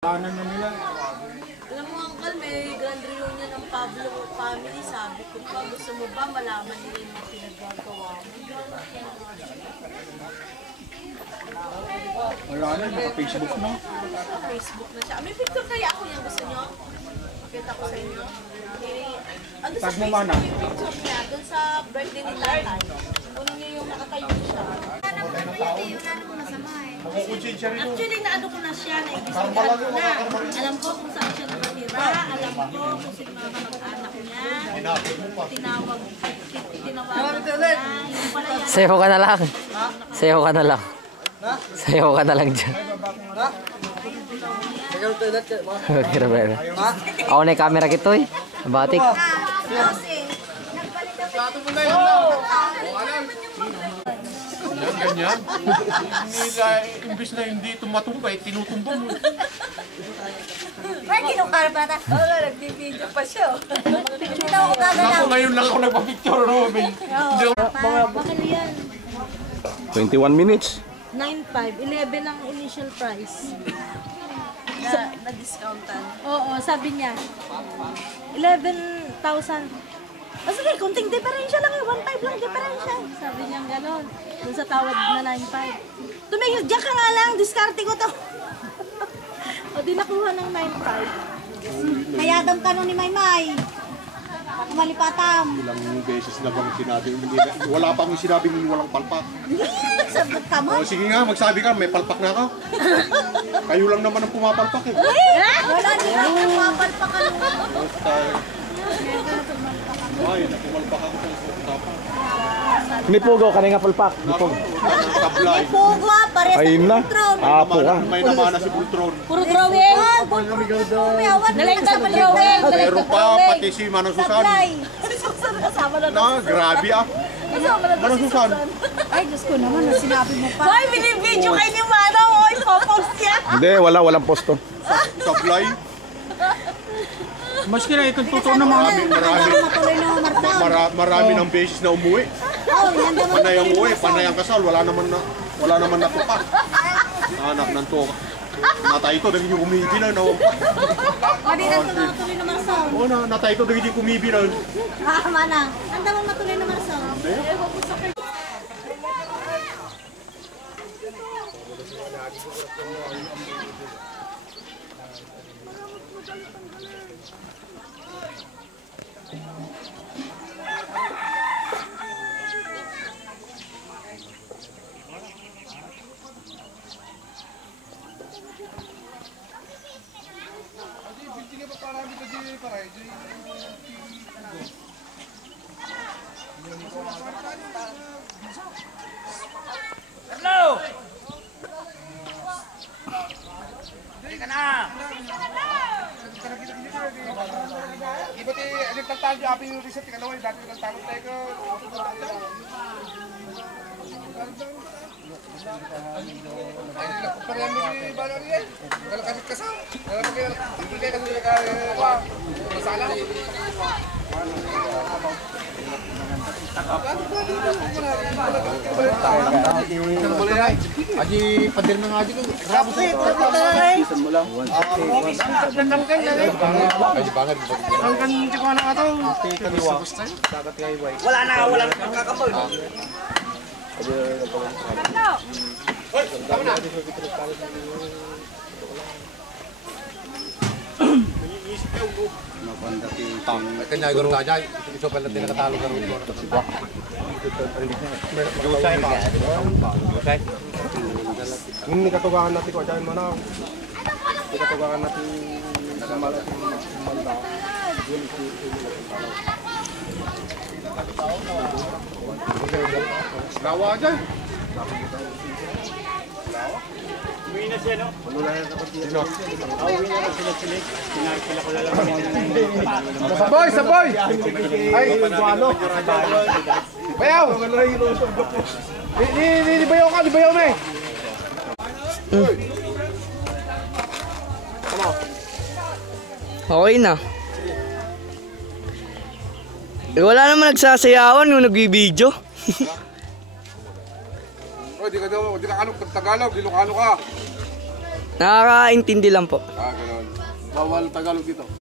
Kanan na nila. Alam mo, Uncle, may grand reunion ng Pablo family. Sabi ko pa, gusto mo ba malaman nila yung mga pinagagawa mo? Wala na, naka-Facebook na. Naka-Facebook na siya. May picture kaya ako yan. Gusto nyo? Pakita ko sa inyo. Ano sa Facebook yung picture niya? Doon sa birthday ni Tatay. Kunin niyo yung nakatayo siya. Actually, naano ko na siya, naibistigahan ko na. Alam ko kung saan siya nakatira, alam ko kung sino mga kamag-anak niya. Tinawag ko na. Sayo ka na lang. Sayo ka na lang. Sayo ka na lang dyan. Ako na yung camera kito eh. Batik. Ganyan. Imbis na hindi tumatumbay, tinutumbang mo. Ay, kinukara pa na. Oo, nagbibideo pa siya. Hindi na ako gagalaw. Ako ngayon lang ako nagpa-picture, Robin. Bakit yan? 21 minutes. 9.5. 11 ang initial price. Na-discountan. Oo, sabi niya. 11,000. Oh, sige, kunting diferensya lang eh. 1.5 lang diferensya. Sabi niya gano'n. Doon sa tawad na 9.5. Tumingin, diyan ka nga lang. Diskarte ko to. O, di nakuha ng 9.5. Kayadam ka nun ni Maymay. Malipatam. Ilang beses na bang sinabi, wala pa akong sinabing walang palpak. Sabat ka mo. O sige nga, magsabi ka, may palpak na ka. Kayo lang naman ang pumapalpak eh. Wala din ako mapalpa ka nun. Ay, napumalpak ako sa tapang. Nipugo, kanina palpak. Nipugo. Tablay. Pugo ah, pares Ayun na. Apo ka. May naman na si Bultron. Puro drawing. Galing ka sa drawing. Meron pa, pati si Manang Susan. Kasama na Na, grabe ah. Manang Susan. Ay, Diyos ko naman, sinabi mo pa. Hoy, binibidyo kay ni Mano. Hoy, popost niya. Hindi, walang posto. Tablay. Maski na itong totoo naman. Marami ng beses na umuwi. Oh, yan daw. Panay ang uwi, panay ang kasal, wala naman natupa. Anak ng to. Natay ito, dahil yung kumibi na. Pwede na ito matuloy na Marsong. Oo na, natay ito, dahil yung kumibi na. Manang, ang daw matuloy na Marsong. Iba't yung tagtago yung api yung reset, tingnan mo yung dati yung tagtago tayo. Ay, nagpaparami ni Balor yan. Kalakasit ka sa. Hindi kayo kasi nagkakawa. Masala. Aji padir na nga dito. Grabe sa Wala na, walang kakapal. Kanya garo aja, iso pala din nakatalo garo ito. Jusay pa. Jusay. Ini katugangan natin ko aja mana. Katugangan natin sa malaking manda. Lawa aja. Uwi na siya, no? Sino? Uwi na sila. Pinakila ko na lang. Saboy, saboy! Ay, ano? Bayaw! Di bayaw ka, di bayaw na eh! Okay na. Wala naman nagsasayawan nung nagbibideo. Di ka ano, pag Tagalog, Ilocano ka. Nakakaintindi lang po. Ganun. Bawal Tagalog dito.